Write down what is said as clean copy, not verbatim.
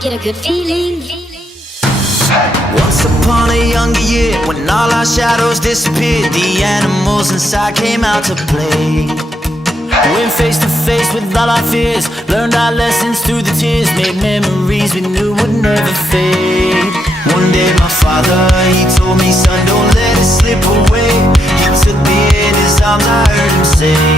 get a good feeling. Once upon a younger year, when all our shadows disappeared, the animals inside came out to play. Went face to face with all our fears, learned our lessons through the tears, made memories we knew would never fade. One day my father, he told me, son, don't let it slip away. He took me in his arms, I heard him say,